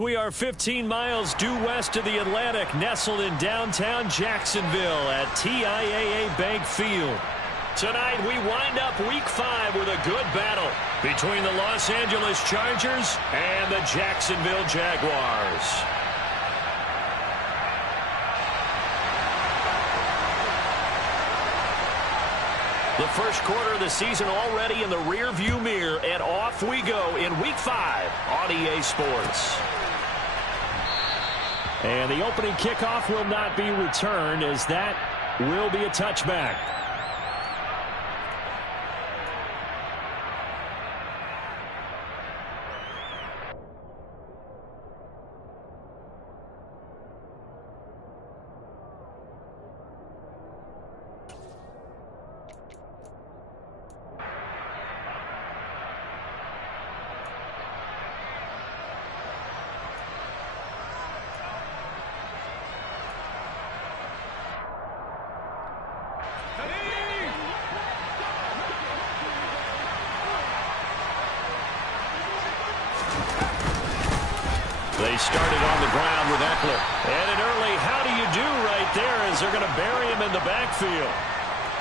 We are 15 miles due west of the Atlantic, nestled in downtown Jacksonville at TIAA Bank Field. Tonight, we wind up Week 5 with a good battle between the Los Angeles Chargers and the Jacksonville Jaguars. The first quarter of the season already in the rearview mirror, and off we go in Week 5 on EA Sports. And the opening kickoff will not be returned, as that will be a touchback. They started on the ground with Eckler. And an early how do you do right there as they're going to bury him in the backfield.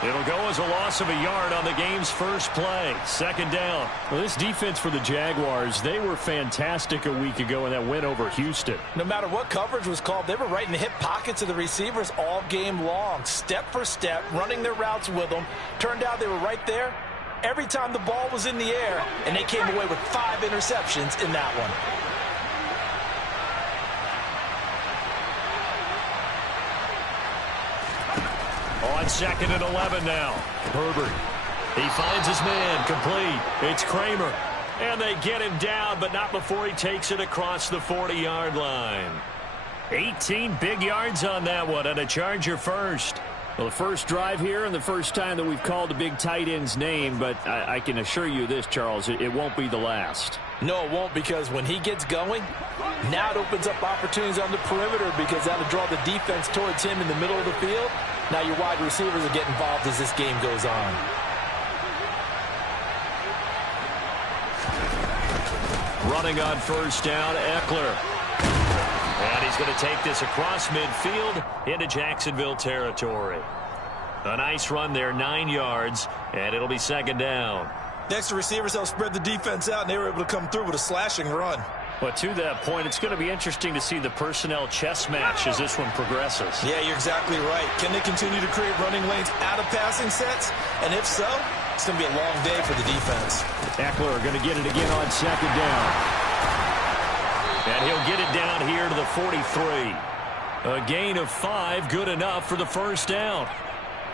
It'll go as a loss of a yard on the game's first play. Second down. Well, this defense for the Jaguars, they were fantastic a week ago in that win over Houston. No matter what coverage was called, they were right in the hip pockets of the receivers all game long. Step for step, running their routes with them. Turned out they were right there every time the ball was in the air, and they came away with 5 interceptions in that one. On 2nd and 11 now. Herbert. He finds his man. Complete. It's Kramer. And they get him down, but not before he takes it across the 40-yard line. 18 big yards on that one, and a Charger first. Well, the first drive here and the first time that we've called the big tight end's name, but I can assure you this, Charles, it won't be the last. No, it won't, because when he gets going, now it opens up opportunities on the perimeter, because that'll draw the defense towards him in the middle of the field. Now your wide receivers will get involved as this game goes on. Running on first down, Eckler. And he's going to take this across midfield into Jacksonville territory. A nice run there, 9 yards, and it'll be second down. Next, the receivers help spread the defense out, and they were able to come through with a slashing run. But to that point, it's going to be interesting to see the personnel chess match as this one progresses. Yeah, you're exactly right. Can they continue to create running lanes out of passing sets? And if so, it's going to be a long day for the defense. Eckler going to get it again on second down. And he'll get it down here to the 43. A gain of 5, good enough for the first down.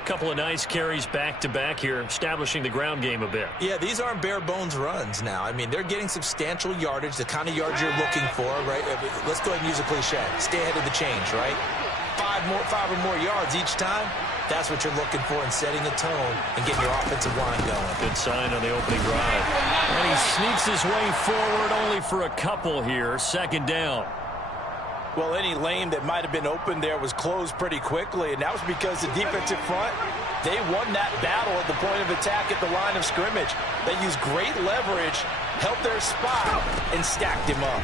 Couple of nice carries back-to-back here, establishing the ground game a bit. Yeah, these aren't bare-bones runs now. I mean, they're getting substantial yardage, the kind of yards you're looking for, right? Let's go ahead and use a cliche. Stay ahead of the change, right? 5 or more yards each time. That's what you're looking for in setting a tone and getting your offensive line going. Good sign on the opening drive. And he sneaks his way forward only for a couple here. Second down. Well, any lane that might have been open there was closed pretty quickly, and that was because the defensive front, they won that battle at the point of attack at the line of scrimmage. They used great leverage, helped their spot, and stacked him up.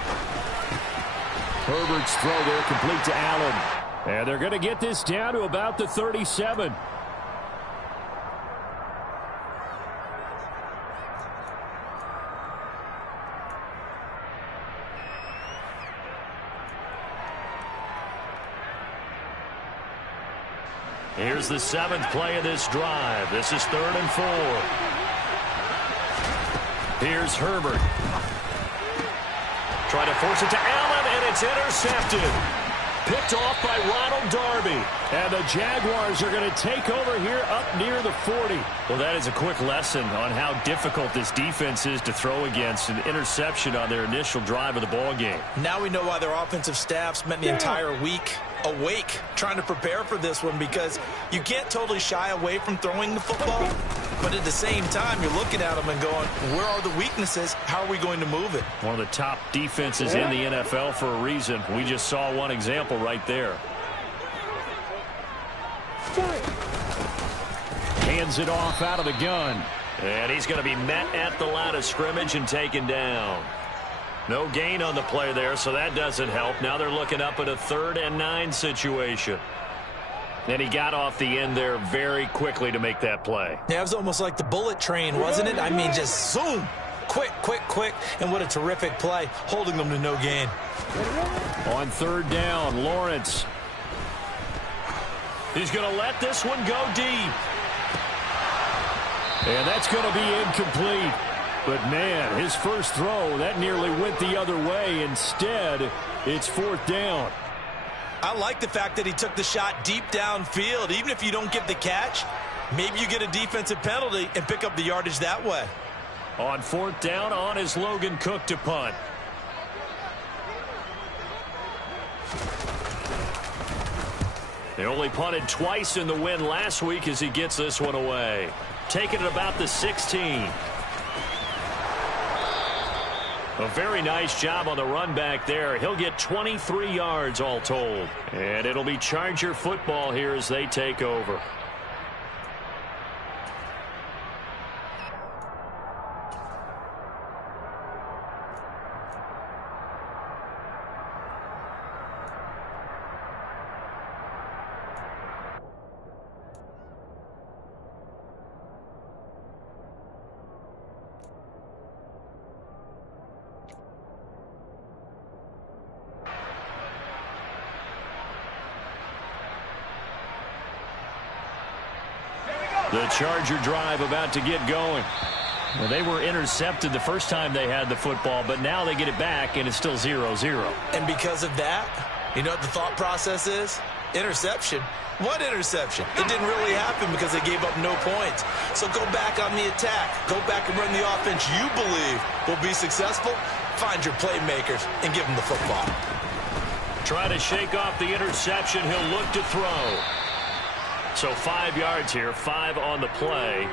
Herbert's throw there complete to Allen. And they're going to get this down to about the 37. Here's the 7th play of this drive. This is 3rd and 4. Here's Herbert. Try to force it to Allen, and it's intercepted. Picked off by Ronald Darby. And the Jaguars are going to take over here up near the 40. Well, that is a quick lesson on how difficult this defense is to throw against. An interception on their initial drive of the ball game. Now we know why their offensive staff spent the entire week awake trying to prepare for this one, because you can't totally shy away from throwing the football, but at the same time you're looking at them and going, where are the weaknesses? How are we going to move it? One of the top defenses in the NFL for a reason. We just saw one example right there. Hands it off out of the gun, and he's going to be met at the line of scrimmage and taken down. No gain on the play there, so that doesn't help. Now they're looking up at a 3rd and 9 situation. And he got off the end there very quickly to make that play. Yeah, it was almost like the bullet train, wasn't it? I mean, just zoom. Quick, quick, quick. And what a terrific play, holding them to no gain. On 3rd down, Lawrence. He's going to let this one go deep. And that's going to be incomplete. But, man, his first throw, that nearly went the other way. Instead, it's 4th down. I like the fact that he took the shot deep downfield. Even if you don't get the catch, maybe you get a defensive penalty and pick up the yardage that way. On 4th down, on is Logan Cook to punt. They only punted twice in the win last week as he gets this one away. Taking it about the 16. A very nice job on the run back there. He'll get 23 yards all told. And it'll be Charger football here as they take over. The Charger drive about to get going. Well, they were intercepted the first time they had the football, but now they get it back, and it's still 0-0. And because of that, you know what the thought process is? Interception. What interception? It didn't really happen because they gave up no points. So go back on the attack. Go back and run the offense you believe will be successful. Find your playmakers and give them the football. Try to shake off the interception. He'll look to throw. So 5 yards here, 5 on the play,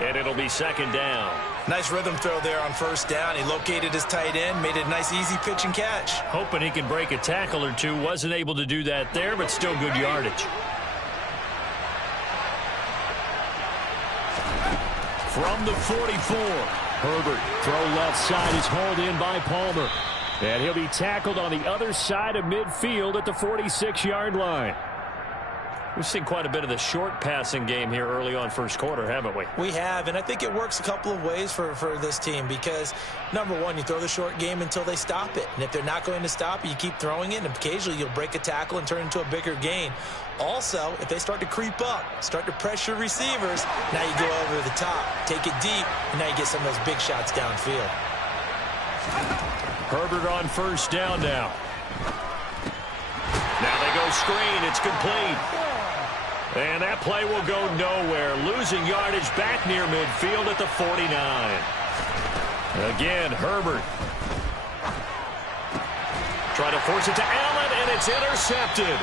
and it'll be 2nd down. Nice rhythm throw there on 1st down. He located his tight end, made it a nice, easy pitch and catch. Hoping he can break a tackle or two. Wasn't able to do that there, but still good yardage. From the 44, Herbert, throw left side is hauled in by Palmer. And he'll be tackled on the other side of midfield at the 46-yard line. We've seen quite a bit of the short passing game here early on first quarter, haven't we? We have, and I think it works a couple of ways for this team because, number one, you throw the short game until they stop it. And if they're not going to stop it, you keep throwing it, and occasionally you'll break a tackle and turn it into a bigger gain. Also, if they start to creep up, start to pressure receivers, now you go over the top, take it deep, and now you get some of those big shots downfield. Herbert on 1st down now. Now they go screen. It's complete. And that play will go nowhere. Losing yardage back near midfield at the 49. Again, Herbert. Trying to force it to Allen, and it's intercepted.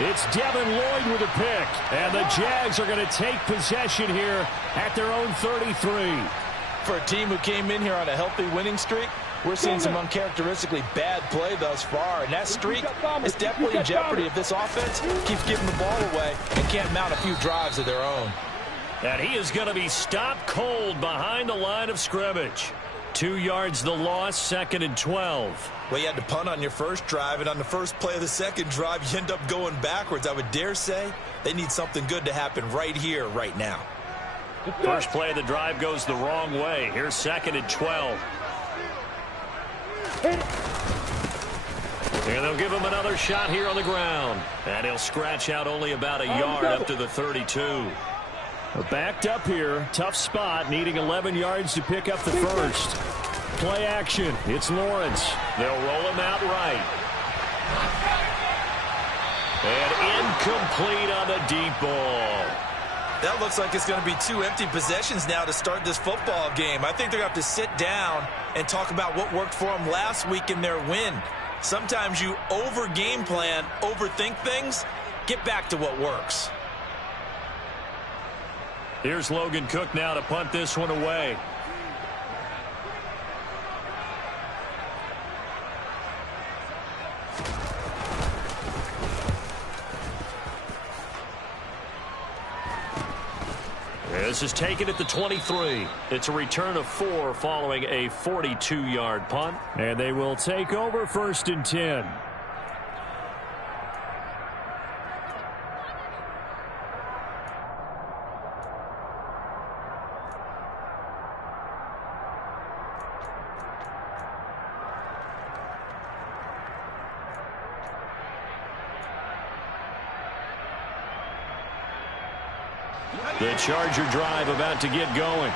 It's Devin Lloyd with a pick. And the Jags are going to take possession here at their own 33. For a team who came in here on a healthy winning streak, we're seeing some uncharacteristically bad play thus far, and that streak is definitely in jeopardy if this offense keeps giving the ball away and can't mount a few drives of their own. And he is going to be stopped cold behind the line of scrimmage. 2 yards the loss, 2nd and 12. Well, you had to punt on your first drive, and on the first play of the second drive, you end up going backwards. I would dare say they need something good to happen right here, right now. First play of the drive goes the wrong way. Here's 2nd and 12. And they'll give him another shot here on the ground. And he'll scratch out only about a yard up to the 32. Backed up here. Tough spot. Needing 11 yards to pick up the first. Play action. It's Lawrence. They'll roll him out right. And incomplete on the deep ball. That looks like it's going to be 2 empty possessions now to start this football game. I think they're going to have to sit down and talk about what worked for them last week in their win. Sometimes you over-game plan, overthink things. Get back to what works. Here's Logan Cook now to punt this one away. This is taken at the 23. It's a return of 4 following a 42-yard punt. And they will take over 1st and 10. The Charger drive about to get going.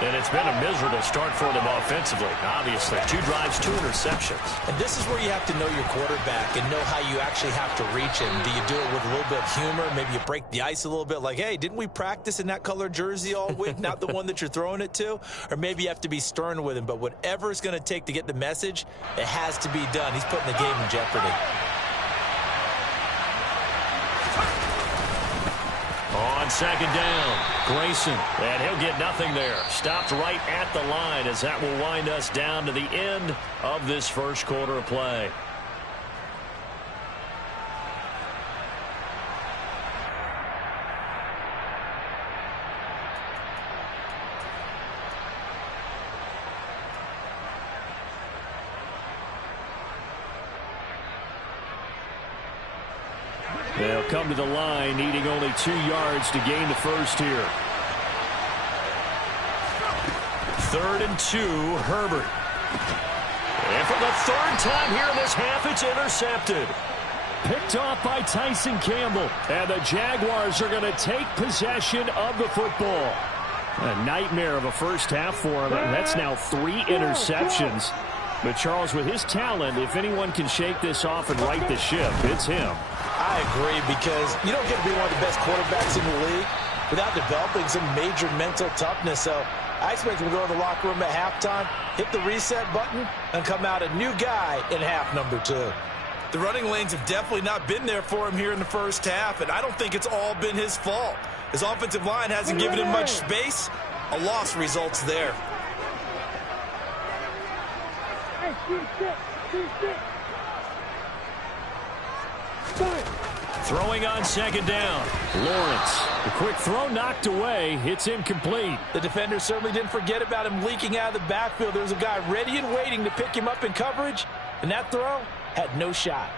And it's been a miserable start for them offensively. Obviously, 2 drives, 2 interceptions. And this is where you have to know your quarterback and know how you actually have to reach him. Do you do it with a little bit of humor? Maybe you break the ice a little bit like, hey, didn't we practice in that color jersey all week? Not the one that you're throwing it to? Or maybe you have to be stern with him. But whatever it's going to take to get the message, it has to be done. He's putting the game in jeopardy. On 2nd down, Grayson, and he'll get nothing there. Stopped right at the line as that will wind us down to the end of this first quarter of play. They'll come to the line, needing only 2 yards to gain the first here. 3rd and 2, Herbert. And for the 3rd time here in this half, it's intercepted. Picked off by Tyson Campbell. And the Jaguars are going to take possession of the football. A nightmare of a first half for him. That's now 3 interceptions. But Charles, with his talent, if anyone can shake this off and right the ship, it's him. I agree, because you don't get to be one of the best quarterbacks in the league without developing some major mental toughness. So I expect him to go to the locker room at halftime, hit the reset button, and come out a new guy in half number 2. The running lanes have definitely not been there for him here in the first half, and I don't think it's all been his fault. His offensive line hasn't given him much space. A loss results there. Throwing on 2nd down. Lawrence. The quick throw knocked away. It's incomplete. The defender certainly didn't forget about him leaking out of the backfield. There was a guy ready and waiting to pick him up in coverage, and that throw had no shot.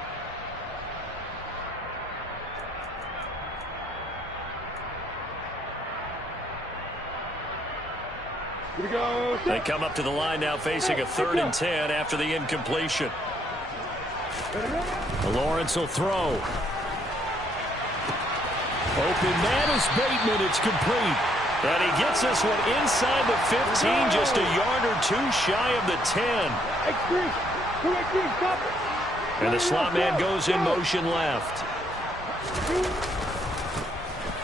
They come up to the line now facing a 3rd and 10 after the incompletion. Lawrence will throw. Open man is Bateman. It's complete. And he gets this one inside the 15, just a yard or 2 shy of the 10. And the slot man goes in motion left.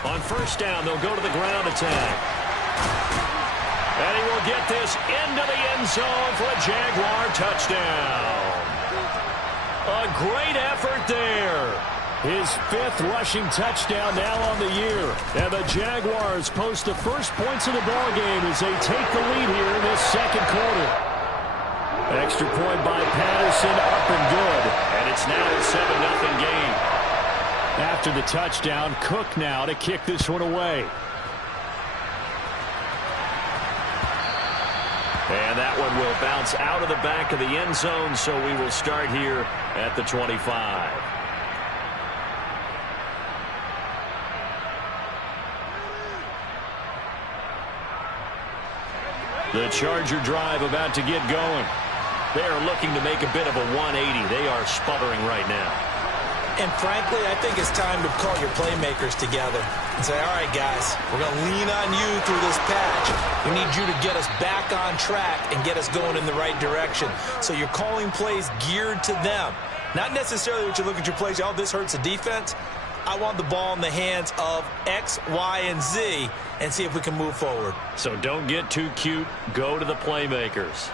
On 1st down, they'll go to the ground attack. And he will get this into the end zone for a Jaguar touchdown. A great effort there. His 5th rushing touchdown now on the year. And the Jaguars post the first points of the ballgame as they take the lead here in this 2nd quarter. Extra point by Patterson, up and good. And it's now a 7-0 game. After the touchdown, Cook now to kick this one away. And that one will bounce out of the back of the end zone, so we will start here at the 25. The Charger drive about to get going. They are looking to make a bit of a 180. They are sputtering right now. And frankly, I think it's time to call your playmakers together and say, all right, guys, we're going to lean on you through this patch. We need you to get us back on track and get us going in the right direction. So you're calling plays geared to them. Not necessarily what you look at your plays, oh, this hurts the defense. I want the ball in the hands of X, Y, and Z and see if we can move forward. So don't get too cute. Go to the playmakers.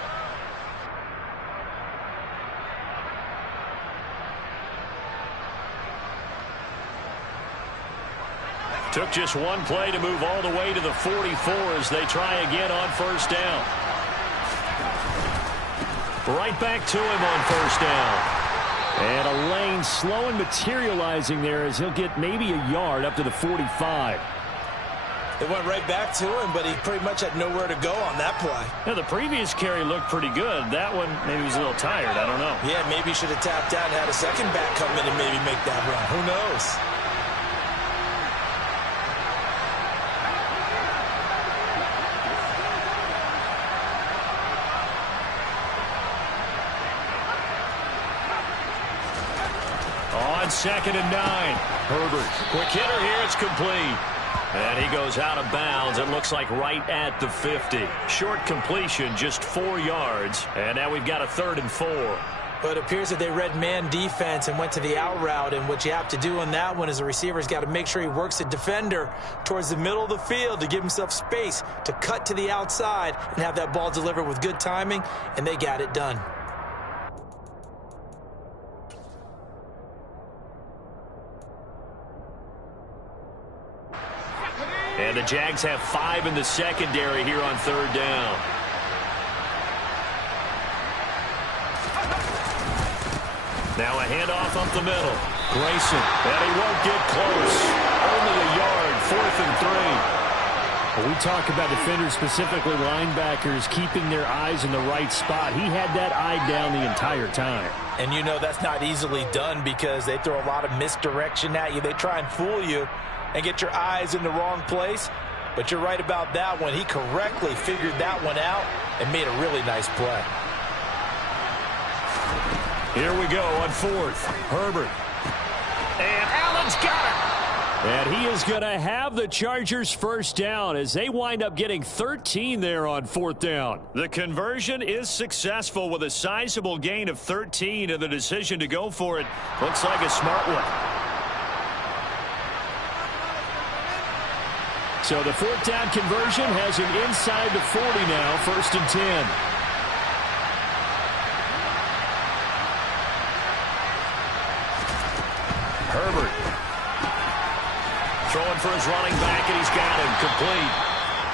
Took just one play to move all the way to the 44 as they try again on 1st down. Right back to him on 1st down. And a lane slow and materializing there as he'll get maybe a yard up to the 45. It went right back to him, but he pretty much had nowhere to go on that play. Yeah, the previous carry looked pretty good. That one, maybe he was a little tired. I don't know. Yeah, maybe he should have tapped out and had a second back come in and maybe make that run. Who knows? On 2nd and 9. Herbert. Quick hitter here. It's complete. And he goes out of bounds. It looks like right at the 50. Short completion, just 4 yards. And now we've got a 3rd and 4. But it appears that they read man defense and went to the out route. And what you have to do on that one is the receiver's got to make sure he works the defender towards the middle of the field to give himself space to cut to the outside and have that ball delivered with good timing. And they got it done. And the Jags have 5 in the secondary here on 3rd down. Now a handoff up the middle. Grayson, and he won't get close. Only a yard, 4th and 3. Well, we talk about defenders, specifically linebackers, keeping their eyes in the right spot. He had that eye down the entire time. And you know that's not easily done because they throw a lot of misdirection at you. They try and fool you and get your eyes in the wrong place. But you're right about that one. He correctly figured that one out and made a really nice play. Here we go on 4th. Herbert. And Allen's got it. And he is going to have the Chargers first down as they wind up getting 13 there on 4th down. The conversion is successful with a sizable gain of 13, and the decision to go for it looks like a smart one. So the 4th down conversion has him inside the 40 now, 1st and 10. Herbert. Throwing for his running back, and he's got him complete.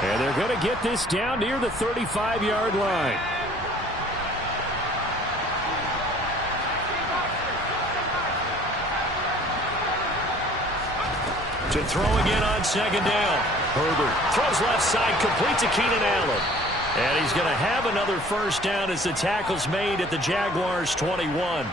And they're going to get this down near the 35-yard line. To throw again on 2nd down. Herbert throws left side, complete to Keenan Allen. And he's going to have another first down as the tackle's made at the Jaguars' 21.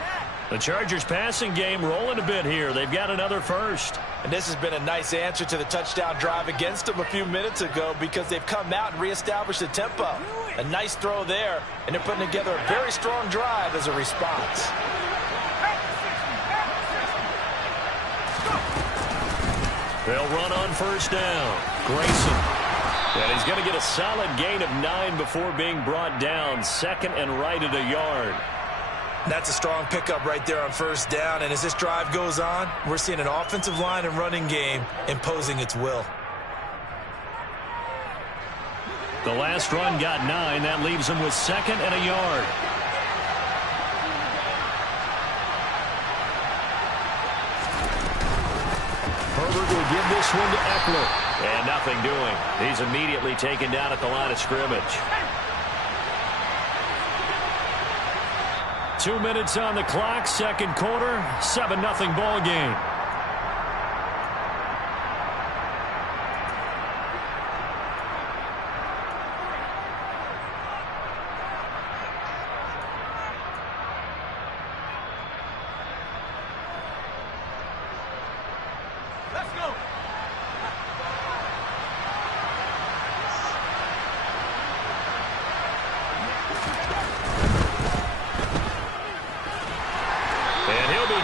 The Chargers passing game rolling a bit here. They've got another first. And this has been a nice answer to the touchdown drive against them a few minutes ago because they've come out and reestablished the tempo. A nice throw there, and they're putting together a very strong drive as a response. They'll run on first down. Grayson. And he's going to get a solid gain of 9 before being brought down. 2nd and right at a yard. That's a strong pickup right there on first down. And as this drive goes on, we're seeing an offensive line and running game imposing its will. The last run got 9. That leaves him with 2nd and a yard. Herbert will give this one to Eckler. And nothing doing. He's immediately taken down at the line of scrimmage. 2 minutes on the clock, 2nd quarter, 7-0 ball game.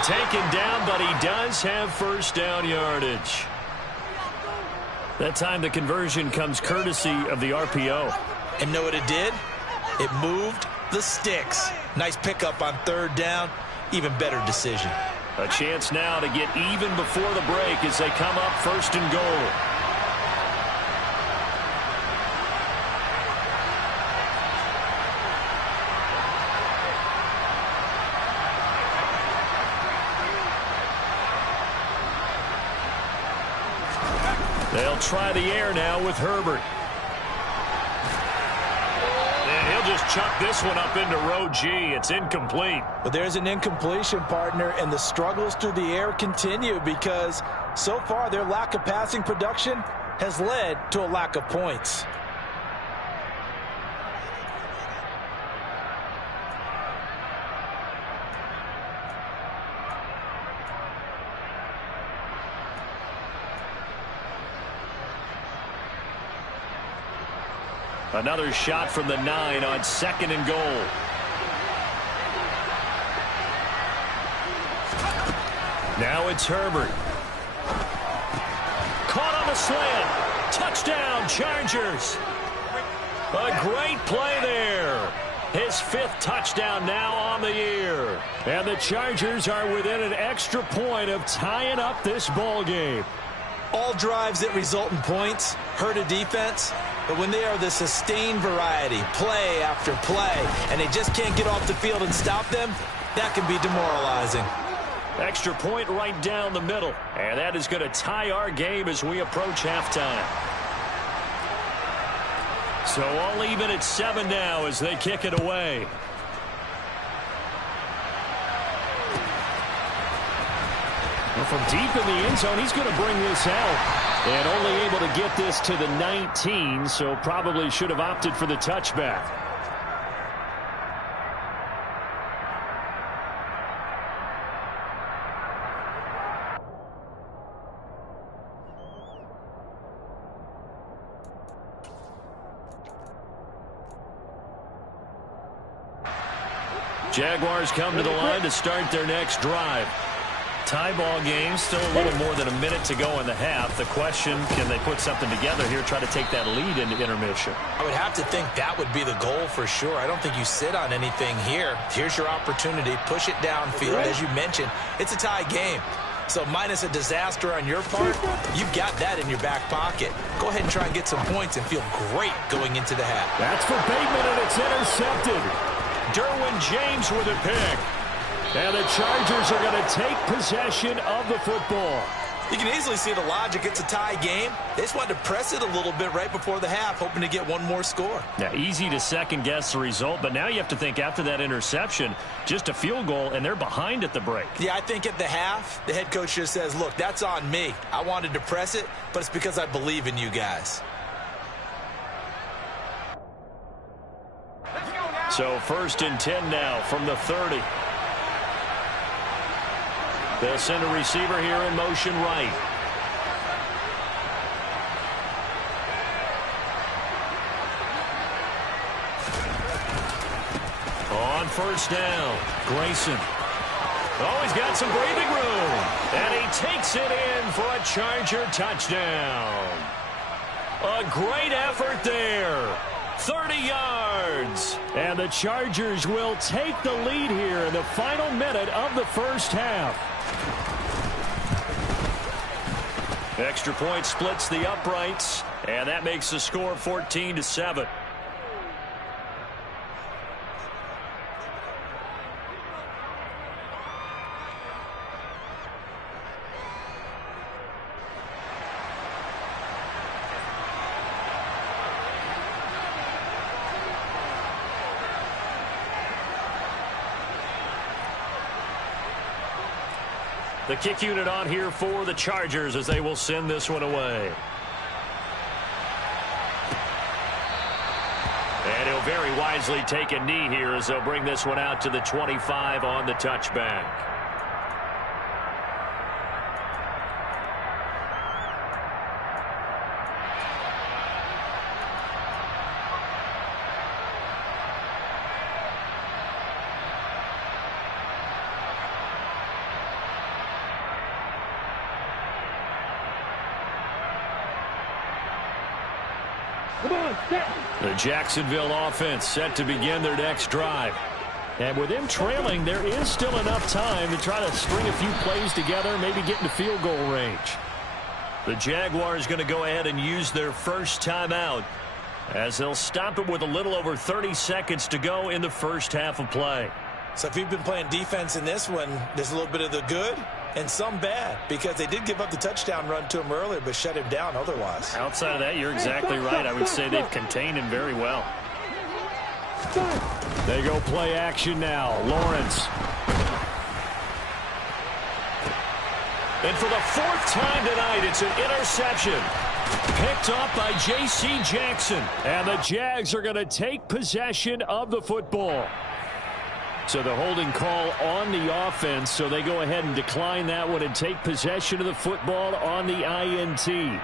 Taken down, but he does have first down yardage. That time the conversion comes courtesy of the RPO. And know what it did? It moved the sticks. Nice pickup on 3rd down. Even better decision. A chance now to get even before the break as they come up 1st and goal. They'll try the air now with Herbert. And he'll just chuck this one up into row G. It's incomplete. But there's an incompletion, partner, and the struggles through the air continue because so far their lack of passing production has led to a lack of points. Another shot from the 9 on 2nd and goal. Now it's Herbert. Caught on the slant. Touchdown, Chargers. A great play there. His 5th touchdown now on the year. And the Chargers are within an extra point of tying up this ball game. All drives that result in points hurt a defense, but when they are the sustained variety, play after play, and they just can't get off the field and stop them, that can be demoralizing. Extra point right down the middle, and that is going to tie our game as we approach halftime. So all even at 7 now as they kick it away. Well, from deep in the end zone, he's going to bring this out. And only able to get this to the 19, so probably should have opted for the touchback. Jaguars come to the line to start their next drive. Tie ball game, still a little more than a minute to go in the half. The question, can they put something together here, try to take that lead into intermission? I would have to think that would be the goal for sure. I don't think you sit on anything here. Here's your opportunity. Push it downfield. As you mentioned, it's a tie game. So minus a disaster on your part, you've got that in your back pocket. Go ahead and try and get some points and feel great going into the half. That's for Bateman, and it's intercepted. Derwin James with a pick. And the Chargers are going to take possession of the football. You can easily see the logic. It's a tie game. They just wanted to press it a little bit right before the half, hoping to get one more score. Now, easy to second-guess the result, but now you have to think after that interception, just a field goal, and they're behind at the break. Yeah, I think at the half, the head coach just says, look, that's on me. I wanted to press it, but it's because I believe in you guys. So 1st and 10 now from the 30. They'll send a receiver here in motion right. On 1st down, Grayson. Oh, he's got some breathing room. And he takes it in for a Charger touchdown. A great effort there. 30 yards. And the Chargers will take the lead here in the final minute of the first half. Extra point splits the uprights, and that makes the score 14-7. The kick unit on here for the Chargers as they will send this one away. And he'll very wisely take a knee here as they'll bring this one out to the 25 on the touchback. The Jacksonville offense set to begin their next drive. And with them trailing, there is still enough time to try to string a few plays together, maybe get into field goal range. The Jaguars going to go ahead and use their first timeout as they'll stop it with a little over 30 seconds to go in the first half of play. So if you've been playing defense in this one, there's a little bit of the good and some bad, because they did give up the touchdown run to him earlier but shut him down otherwise. Outside of that, you're exactly right. I would say they've contained him very well. They go play action now. Lawrence. And for the fourth time tonight, it's an interception. Picked up by J.C. Jackson. And the Jags are going to take possession of the football. So the holding call on the offense, so they go ahead and decline that one and take possession of the football on the INT.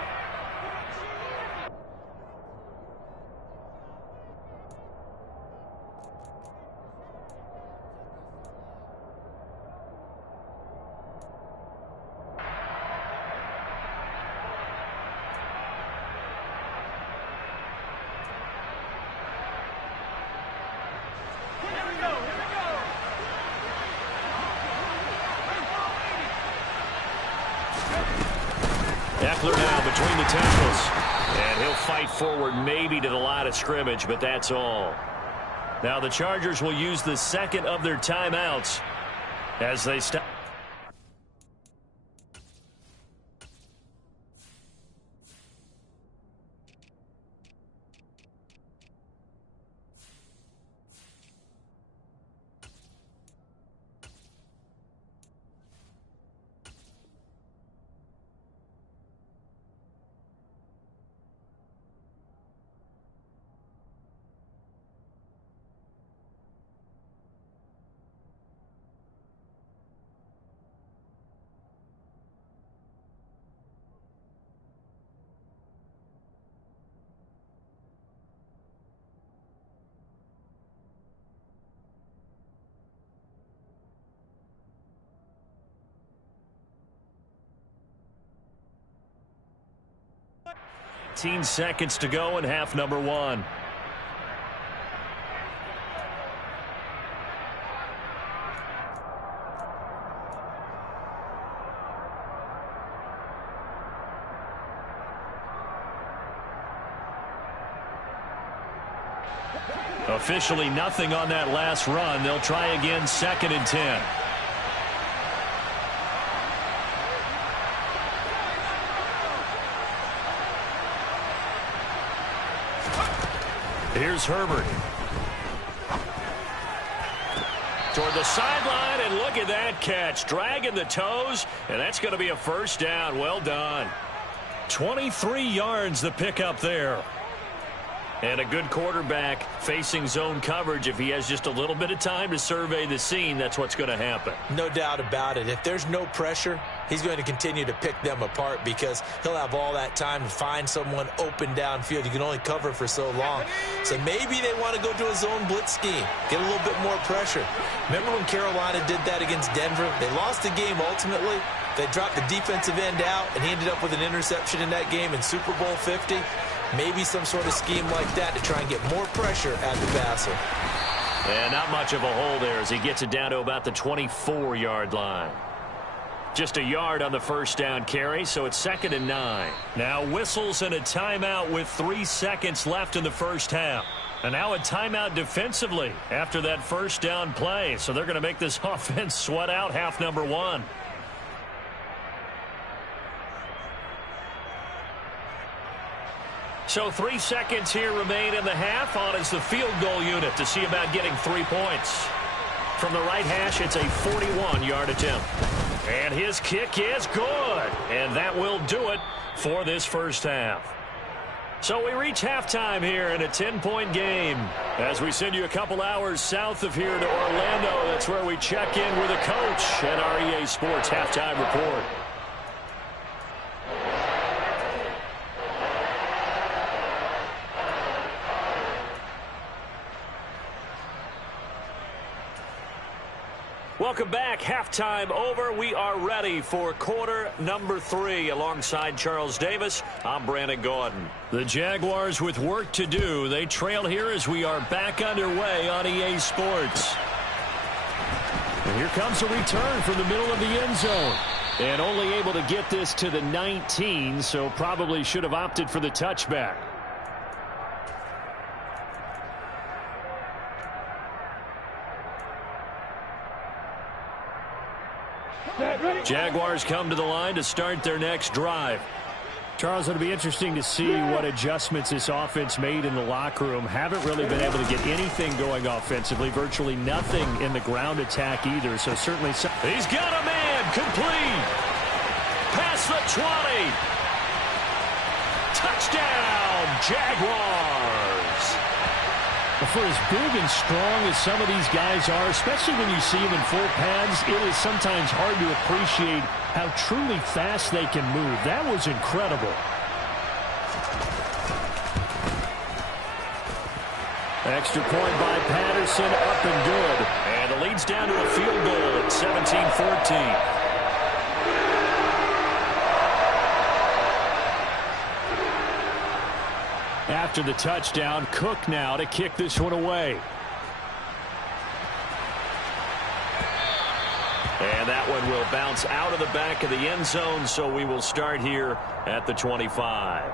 Eckler now between the tackles. And he'll fight forward maybe to the line of scrimmage, but that's all. Now the Chargers will use the second of their timeouts as they stop. Seconds to go in half number one. Officially nothing on that last run. They'll try again, 2nd and 10. Here's Herbert. Toward the sideline, and look at that catch. Dragging the toes, and that's going to be a first down. Well done. 23 yards the pickup there. And a good quarterback facing zone coverage. If he has just a little bit of time to survey the scene, that's what's going to happen. No doubt about it. If there's no pressure, he's going to continue to pick them apart because he'll have all that time to find someone open downfield. You can only cover for so long. So maybe they want to go to a zone blitz scheme, get a little bit more pressure. Remember when Carolina did that against Denver? They lost the game ultimately. They dropped the defensive end out, and he ended up with an interception in that game in Super Bowl 50. Maybe some sort of scheme like that to try and get more pressure at the passer. And not much of a hole there as he gets it down to about the 24-yard line. Just a yard on the first down carry, so it's 2nd and 9. Now whistles and a timeout with 3 seconds left in the first half. And now a timeout defensively after that first down play. So they're going to make this offense sweat out half number one. So 3 seconds here remain in the half. On is the field goal unit to see about getting 3 points. From the right hash, it's a 41-yard attempt. And his kick is good. And that will do it for this first half. So we reach halftime here in a 10-point game. As we send you a couple hours south of here to Orlando, that's where we check in with a coach at our EA Sports Halftime Report. Welcome back. Halftime over. We are ready for quarter number 3. Alongside Charles Davis, I'm Brandon Gordon. The Jaguars with work to do. They trail here as we are back underway on EA Sports. And here comes a return from the middle of the end zone. And only able to get this to the 19, so probably should have opted for the touchback. Jaguars come to the line to start their next drive. Charles, it'll be interesting to see what adjustments this offense made in the locker room. Haven't really been able to get anything going offensively. Virtually nothing in the ground attack either. So certainly. He's got a man complete. past the 20. Touchdown, Jaguars. For as big and strong as some of these guys are, especially when you see them in full pads, it is sometimes hard to appreciate how truly fast they can move. That was incredible. Extra point by Patterson, up and good. And the lead's down to a field goal at 17-14. After the touchdown, Cook now to kick this one away. And that one will bounce out of the back of the end zone, so we will start here at the 25.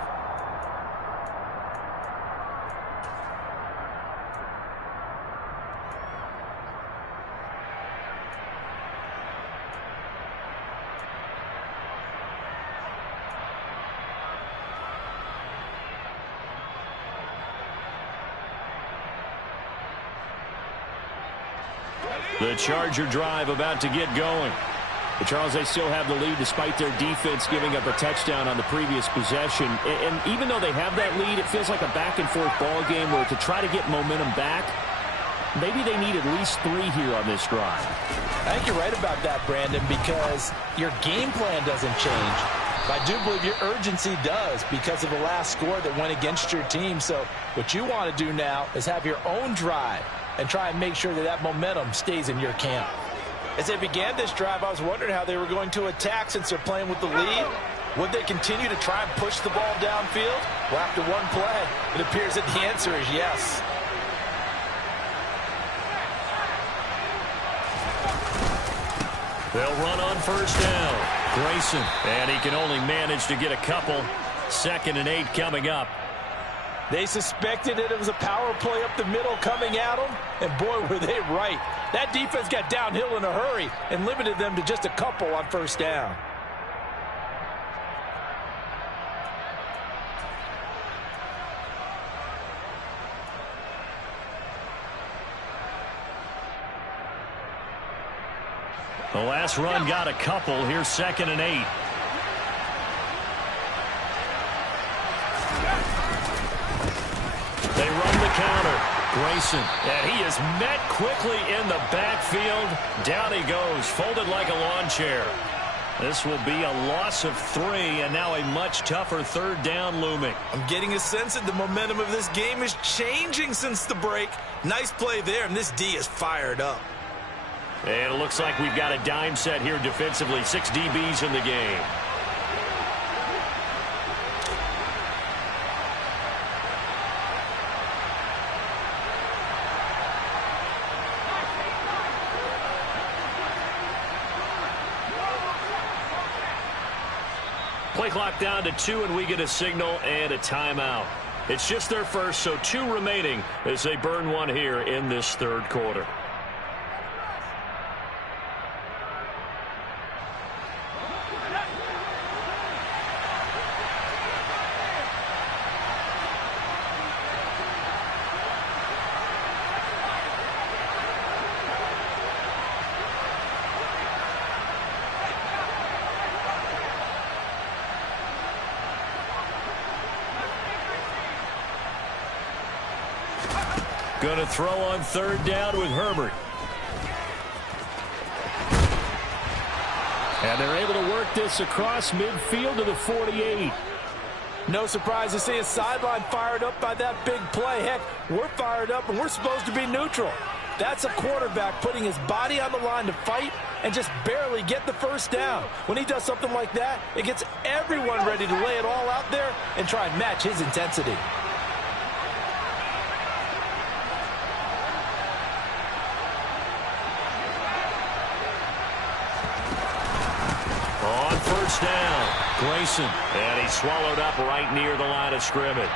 The Charger drive about to get going. But Charles, they still have the lead despite their defense giving up a touchdown on the previous possession. And even though they have that lead, it feels like a back-and-forth ball game where to try to get momentum back, maybe they need at least 3 here on this drive. I think you're right about that, Brandon, because your game plan doesn't change. But I do believe your urgency does because of the last score that went against your team. So what you want to do now is have your own drive and try and make sure that that momentum stays in your camp. As they began this drive, I was wondering how they were going to attack since they're playing with the lead. Would they continue to try and push the ball downfield? Well, after one play, it appears that the answer is yes. They'll run on first down. Grayson, and he can only manage to get a couple. 2nd and 8 coming up. They suspected it was a power play up the middle coming at them, and boy, were they right. That defense got downhill in a hurry and limited them to just a couple on first down. The last run got a couple. Here's 2nd and 8. They run the counter. Grayson, and he is met quickly in the backfield. Down he goes, folded like a lawn chair. This will be a loss of 3, and now a much tougher 3rd down looming. I'm getting a sense that the momentum of this game is changing since the break. Nice play there, and this D is fired up. And it looks like we've got a dime set here defensively. 6 DBs in the game. Play clock down to 2, and we get a signal and a timeout. It's just their first, so 2 remaining as they burn one here in this 3rd quarter. Going to throw on 3rd down with Herbert. And they're able to work this across midfield to the 48. No surprise to see a sideline fired up by that big play. Heck, we're fired up, and we're supposed to be neutral. That's a quarterback putting his body on the line to fight and just barely get the first down. When he does something like that, it gets everyone ready to lay it all out there and try and match his intensity. Down, Grayson, and he swallowed up right near the line of scrimmage.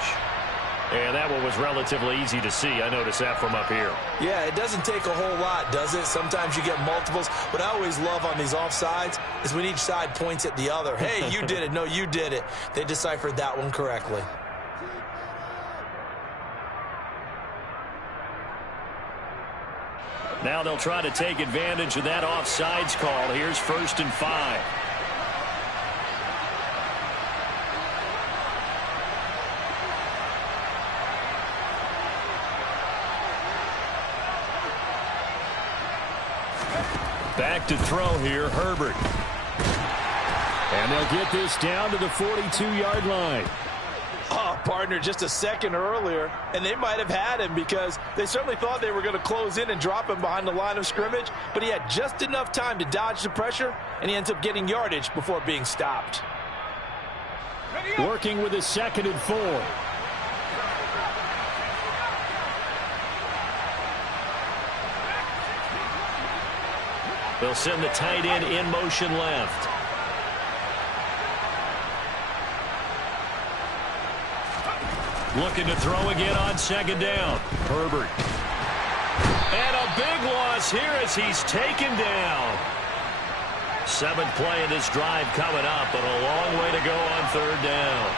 And that one was relatively easy to see. I noticed that from up here. Yeah, it doesn't take a whole lot, does it? Sometimes you get multiples. What I always love on these offsides is when each side points at the other. Hey, you did it. No, you did it. They deciphered that one correctly. Now they'll try to take advantage of that offsides call. Here's 1st and 5. back to throw here, Herbert. And they'll get this down to the 42-yard line. Oh, partner, just a second earlier, and they might have had him because they certainly thought they were going to close in and drop him behind the line of scrimmage, but he had just enough time to dodge the pressure, and he ends up getting yardage before being stopped. Working with a 2nd and 4. They'll send the tight end in motion left. Looking to throw again on 2nd down. Herbert. And a big loss here as he's taken down. 7th play of this drive coming up, but a long way to go on 3rd down.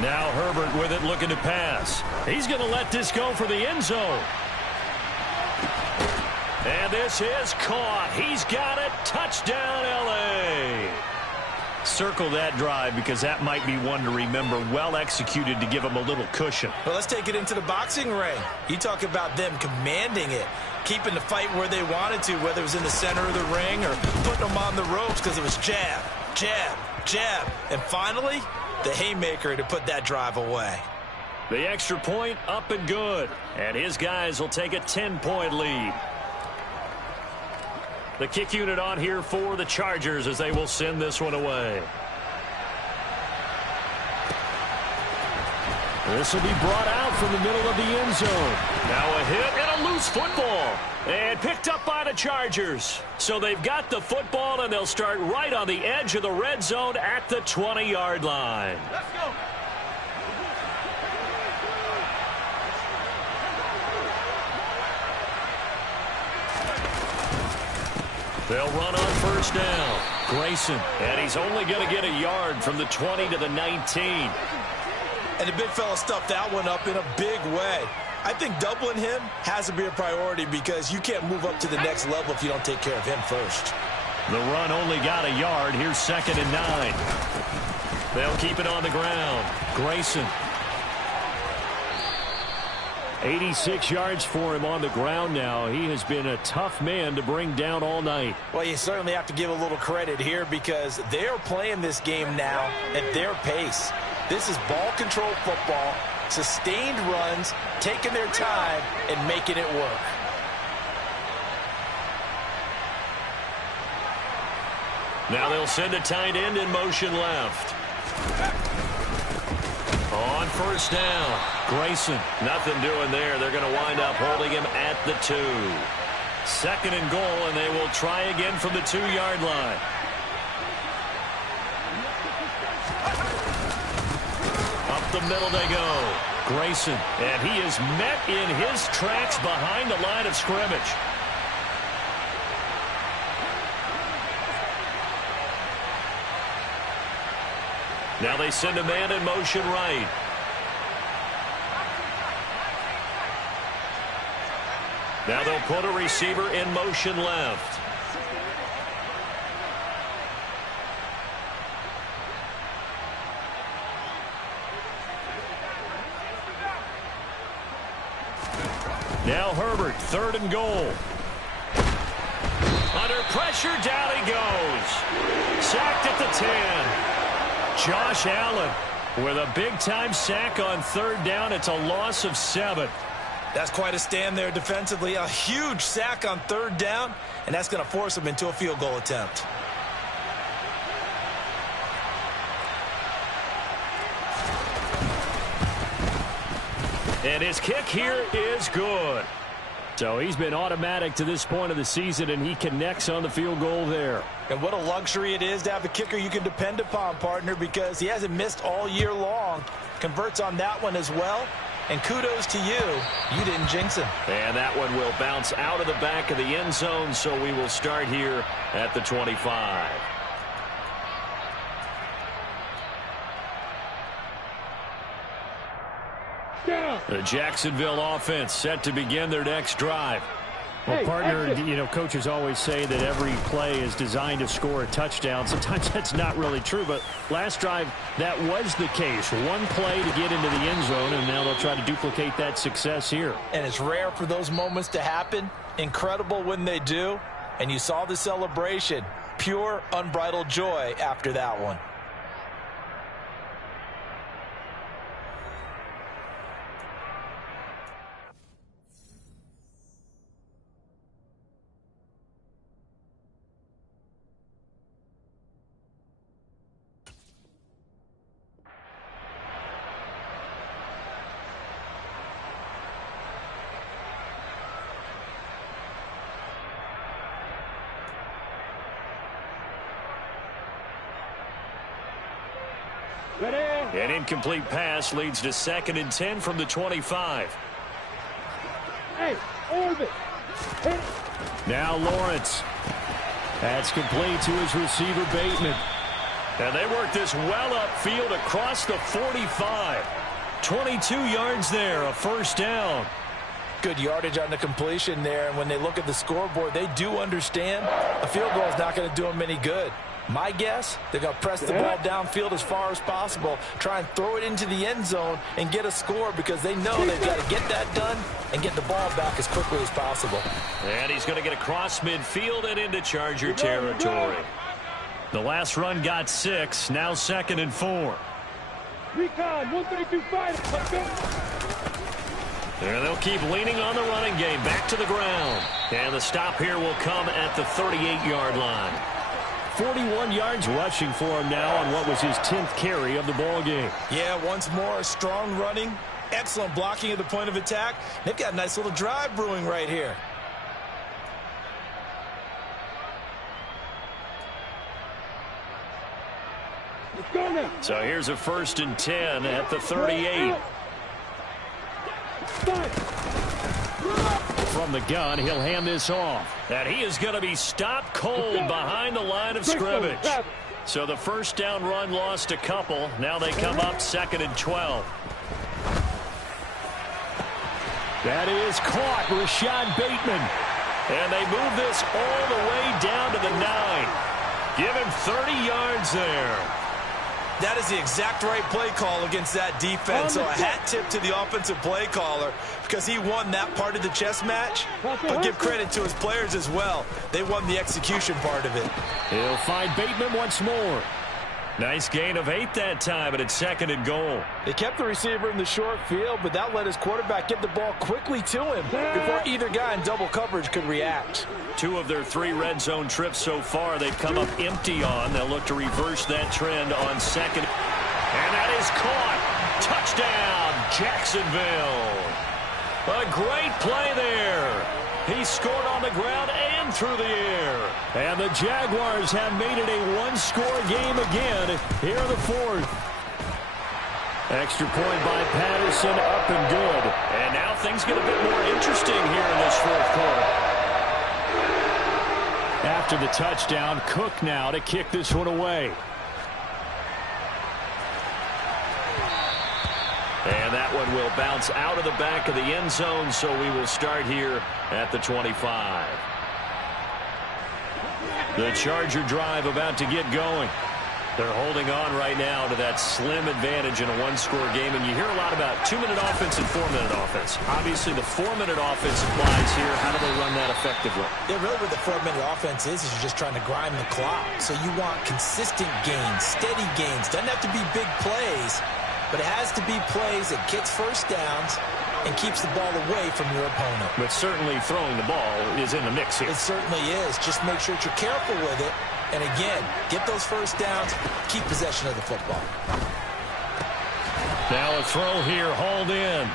Now Herbert with it, looking to pass. He's going to let this go for the end zone. And this is caught. He's got it. Touchdown, L.A. Circle that drive because that might be one to remember. Well executed to give him a little cushion. Well, let's take it into the boxing ring. You talk about them commanding it, keeping the fight where they wanted to, whether it was in the center of the ring or putting them on the ropes because it was jab, jab, jab. And finally, the haymaker to put that drive away. The extra point up and good. And his guys will take a 10-point lead. The kick unit on here for the Chargers as they will send this one away. This will be brought out from the middle of the end zone. Now a hit and a loose football. And picked up by the Chargers. So they've got the football, and they'll start right on the edge of the red zone at the 20-yard line. Let's go. They'll run on 1st down. Grayson, and he's only going to get a yard from the 20 to the 19. And the big fella stuffed that one up in a big way. I think doubling him has to be a priority because you can't move up to the next level if you don't take care of him first. The run only got a yard. Here's 2nd and 9. They'll keep it on the ground. Grayson. 86 yards for him on the ground now. He has been a tough man to bring down all night. Well, you certainly have to give a little credit here because they're playing this game now at their pace. This is ball control football, sustained runs, taking their time, and making it work. Now they'll send a tight end in motion left. On 1st down, Grayson. Nothing doing there. They're going to wind up holding him at the 2. 2nd and goal, and they will try again from the 2-yard line. Up the middle they go. Grayson, and he is met in his tracks behind the line of scrimmage. Now they send a man in motion right. Now they'll put a receiver in motion left. Now Herbert, 3rd and goal. Under pressure, down he goes. Sacked at the 10. Josh Allen with a big-time sack on 3rd down. It's a loss of 7. That's quite a stand there defensively. A huge sack on 3rd down, and that's going to force them into a field goal attempt. And his kick here is good. So he's been automatic to this point of the season, and he connects on the field goal there. And what a luxury it is to have a kicker you can depend upon, partner, because he hasn't missed all year long. Converts on that one as well. And kudos to you. You didn't jinx him. And that one will bounce out of the back of the end zone, so we will start here at the 25. The Jacksonville offense set to begin their next drive. Well, partner, you know, coaches always say that every play is designed to score a touchdown. Sometimes that's not really true, but last drive, that was the case. One play to get into the end zone, and now they'll try to duplicate that success here. And it's rare for those moments to happen. Incredible when they do. And you saw the celebration. Pure, unbridled joy after that one. An incomplete pass leads to 2nd and 10 from the 25. Now Lawrence. That's complete to his receiver, Bateman. And they work this well upfield across the 45. 22 yards there, a first down. Good yardage on the completion there. And when they look at the scoreboard, they do understand a field goal is not going to do them any good. My guess, they're going to press the ball downfield as far as possible, try and throw it into the end zone and get a score because they know they've got to get that done and get the ball back as quickly as possible. And he's going to get across midfield and into Charger territory. The last run got 6, now 2nd and 4. Recon, 132-5, let's go. And they'll keep leaning on the running game, back to the ground. And the stop here will come at the 38-yard line. 41 yards rushing for him now on what was his 10th carry of the ball game. Yeah, once more, strong running, excellent blocking at the point of attack. They've got a nice little drive brewing right here. Let's go now. So here's a 1st and 10 at the 38. From the gun, he'll hand this off. And he is going to be stopped cold behind the line of scrimmage. So the first down run lost a couple. Now they come up 2nd and 12. That is caught, Rashad Bateman. And they move this all the way down to the 9. Give him 30 yards there. That is the exact right play call against that defense. So a hat tip to the offensive play caller because he won that part of the chess match. But give credit to his players as well. They won the execution part of it. He'll find Bateman once more. Nice gain of 8 that time, but it's 2nd and goal. They kept the receiver in the short field, but that let his quarterback get the ball quickly to him before either guy in double coverage could react. 2 of their 3 red zone trips so far, they've come up empty on. They'll look to reverse that trend on 2nd. And that is caught. Touchdown, Jacksonville. A great play there. He scored on the ground and through the air. And the Jaguars have made it a one-score game again here in the 4th. Extra point by Patterson, up and good. And now things get a bit more interesting here in this 4th quarter. After the touchdown, Cook now to kick this one away. And that one will bounce out of the back of the end zone, so we will start here at the 25. The Charger drive about to get going. They're holding on right now to that slim advantage in a one-score game, and you hear a lot about 2-minute offense and 4-minute offense. Obviously, the 4-minute offense applies here. How do they run that effectively? Yeah, really what the 4-minute offense is you're just trying to grind the clock. So you want consistent gains, steady gains. Doesn't have to be big plays, but it has to be plays that gets first downs and keeps the ball away from your opponent. But certainly throwing the ball is in the mix here. It certainly is. Just make sure that you're careful with it. And again, get those first downs, keep possession of the football. Now a throw here, hauled in.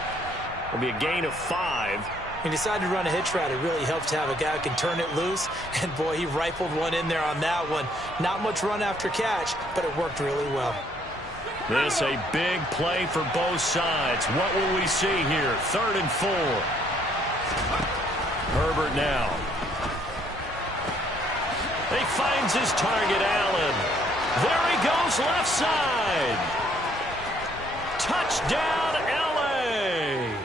It'll be a gain of 5. He decided to run a hitch route. It really helps to have a guy who can turn it loose. And boy, he rifled one in there on that one. Not much run after catch, but it worked really well. This a big play for both sides. What will we see here? 3rd and 4. Herbert now. He finds his target, Allen. There he goes, left side. Touchdown, L.A.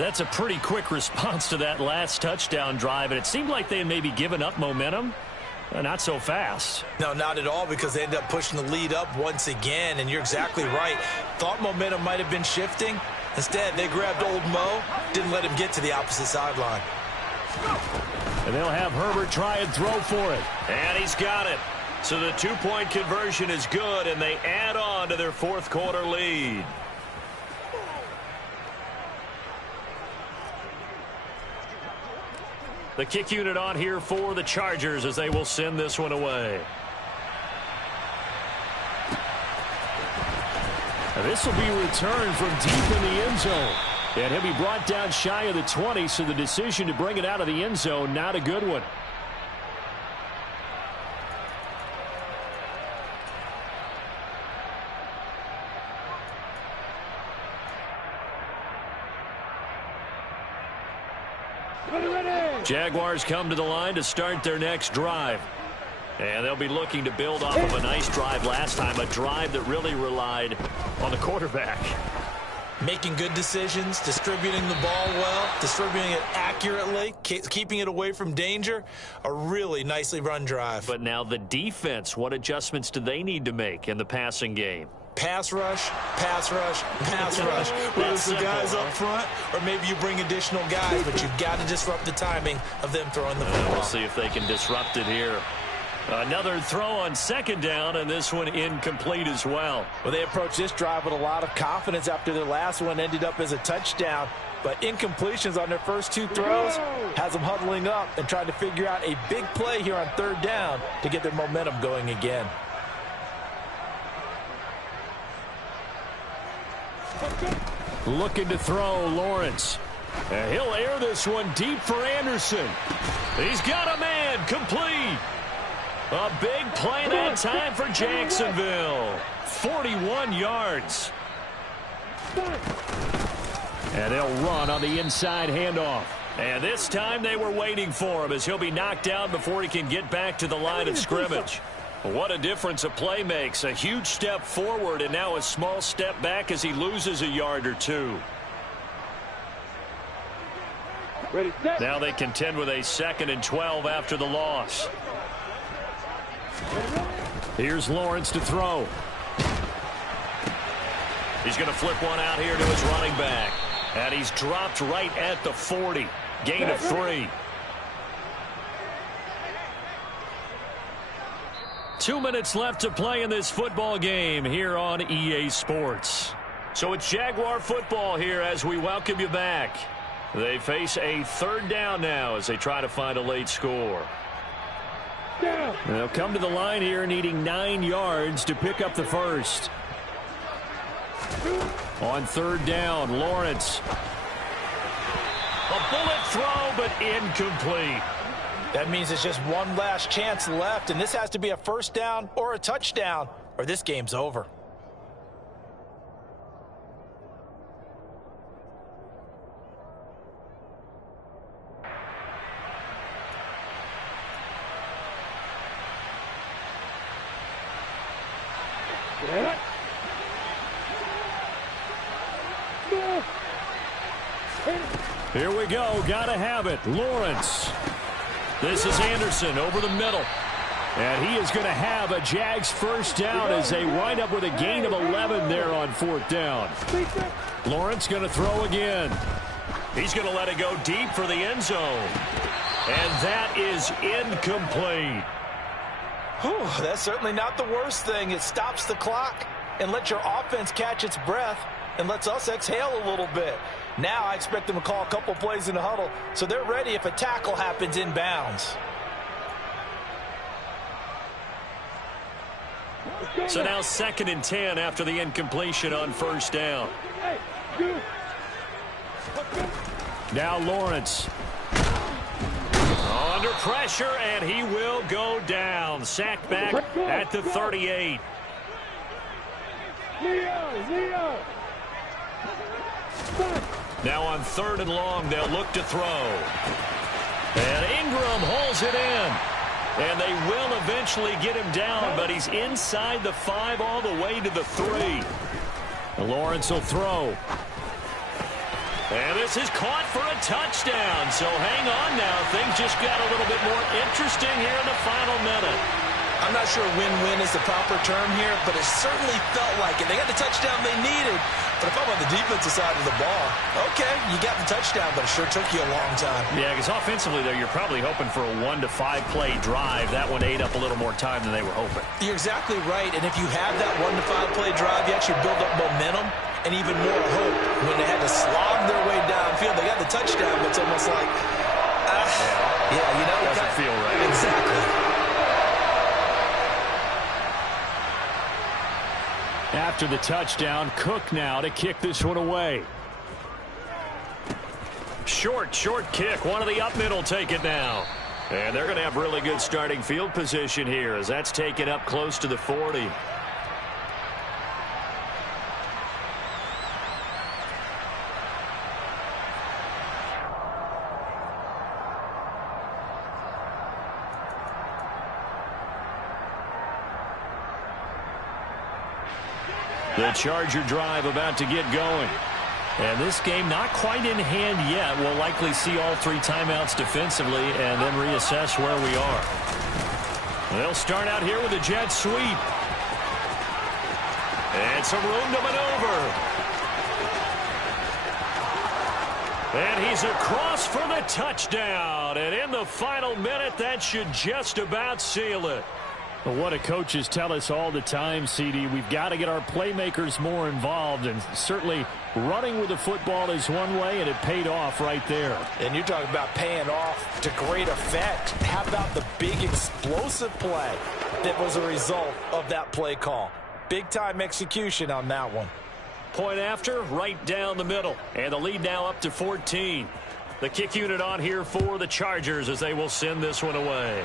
That's a pretty quick response to that last touchdown drive, and it seemed like they had maybe given up momentum. Not so fast. No, not at all, because they ended up pushing the lead up once again, and you're exactly right. Thought momentum might have been shifting. Instead, they grabbed old Mo, didn't let him get to the opposite sideline. And they'll have Herbert try and throw for it. And he's got it. So the two-point conversion is good, and they add on to their fourth quarter lead. The kick unit on here for the Chargers as they will send this one away. And this will be returned from deep in the end zone. And he'll be brought down shy of the 20, so the decision to bring it out of the end zone, not a good one. Jaguars come to the line to start their next drive. And they'll be looking to build off of a nice drive last time, a drive that really relied on the quarterback. Making good decisions, distributing the ball well, distributing it accurately, keeping it away from danger. A really nicely run drive. But now the defense, what adjustments do they need to make in the passing game? Pass rush, pass rush, pass rush. Whether it's the guys up front or maybe you bring additional guys, but you've got to disrupt the timing of them throwing the football. We'll see if they can disrupt it here. Another throw on second down, and this one incomplete as well. Well, they approached this drive with a lot of confidence after their last one ended up as a touchdown. But incompletions on their first two throws has them huddling up and trying to figure out a big play here on third down to get their momentum going again. Looking to throw, Lawrence. And he'll air this one deep for Anderson. He's got a man, complete. A big play that time for Jacksonville. 41 yards. And they'll run on the inside handoff. And this time they were waiting for him as he'll be knocked down before he can get back to the line of scrimmage. What a difference a play makes. A huge step forward and now a small step back as he loses a yard or two. Now they contend with a 2nd and 12 after the loss. Here's Lawrence to throw. He's going to flip one out here to his running back. And he's dropped right at the 40. Gain of 3. 2 minutes left to play in this football game here on EA Sports. So it's Jaguar football here as we welcome you back. They face a third down now as they try to find a late score. They'll come to the line here needing 9 yards to pick up the first. On third down, Lawrence. A bullet throw, but incomplete. That means there's just one last chance left, and this has to be a first down or a touchdown, or this game's over. Here we go. Gotta have it. Lawrence. This is Anderson over the middle. And he is going to have a Jags first down as they wind up with a gain of 11 there on fourth down. Lawrence going to throw again. He's going to let it go deep for the end zone. And that is incomplete. Whew, that's certainly not the worst thing. It stops the clock and lets your offense catch its breath and lets us exhale a little bit. Now I expect them to call a couple plays in the huddle so they're ready if a tackle happens inbounds. So now 2nd and 10 after the incompletion on first down. Now Lawrence. Under pressure, and he will go down. Sacked back at the 38. Now on 3rd and long, they'll look to throw. And Ingram holds it in. And they will eventually get him down, but he's inside the 5 all the way to the 3. Lawrence will throw. And this is caught for a touchdown. So hang on now. Things just got a little bit more interesting here in the final minute. I'm not sure win-win is the proper term here, but it certainly felt like it. They got the touchdown they needed. But if I'm on the defensive side of the ball, okay, you got the touchdown, but it sure took you a long time. Yeah, because offensively, though, you're probably hoping for a 1 to 5 play drive. That one ate up a little more time than they were hoping. You're exactly right. And if you have that 1 to 5 play drive, you actually build up momentum and even more hope. When they had to slog their way downfield, they got the touchdown, but it's almost like, Doesn't feel right. Exactly. After the touchdown, Cook now to kick this one away. Short kick. One of the up middle take it now. And they're going to have really good starting field position here as that's taken up close to the 40. The Charger drive about to get going. And this game not quite in hand yet. We'll likely see all 3 timeouts defensively and then reassess where we are. They'll start out here with a jet sweep. And some room to maneuver. And he's across for the touchdown. And in the final minute, that should just about seal it. Well, what do coaches tell us all the time, CD? We've got to get our playmakers more involved, and certainly running with the football is one way, and it paid off right there. And you're talking about paying off to great effect. How about the big explosive play that was a result of that play call? Big-time execution on that one. Point after, right down the middle. And the lead now up to 14. The kick unit on here for the Chargers as they will send this one away.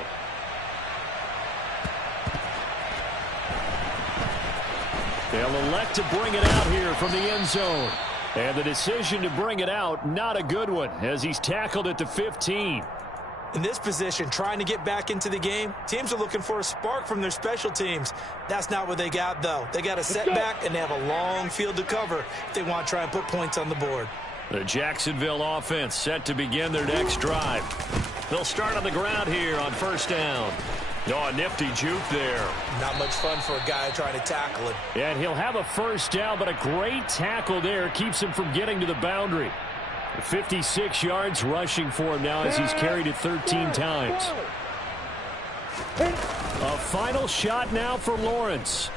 They'll elect to bring it out here from the end zone. And the decision to bring it out, not a good one, as he's tackled at the 15. In this position, trying to get back into the game, teams are looking for a spark from their special teams. That's not what they got, though. They got a setback, and they have a long field to cover if they want to try and put points on the board. The Jacksonville offense set to begin their next drive. They'll start on the ground here on first down. Oh, a nifty juke there. Not much fun for a guy trying to tackle it. And he'll have a first down, but a great tackle there keeps him from getting to the boundary. 56 yards rushing for him now as he's carried it 13 times. A final shot now for Lawrence.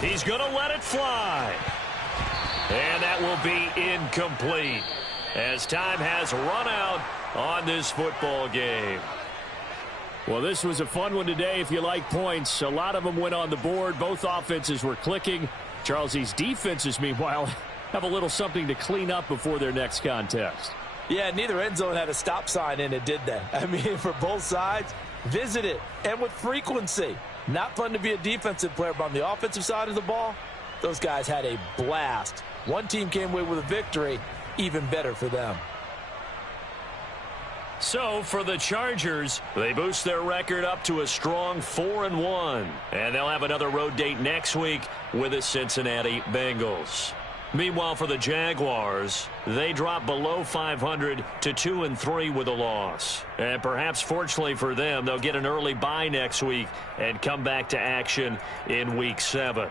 He's going to let it fly. And that will be incomplete as time has run out on this football game. Well, this was a fun one today if you like points. A lot of them went on the board. Both offenses were clicking. Charles, these defenses, meanwhile, have a little something to clean up before their next contest. Yeah, neither end zone had a stop sign in it, did they? I mean, for both sides, visit it, and with frequency. Not fun to be a defensive player, but on the offensive side of the ball, those guys had a blast. One team came away with a victory, even better for them. So, for the Chargers, they boost their record up to a strong 4-1. And they'll have another road date next week with the Cincinnati Bengals. Meanwhile, for the Jaguars, they drop below 500 to 2-3 with a loss. And perhaps fortunately for them, they'll get an early bye next week and come back to action in Week 7.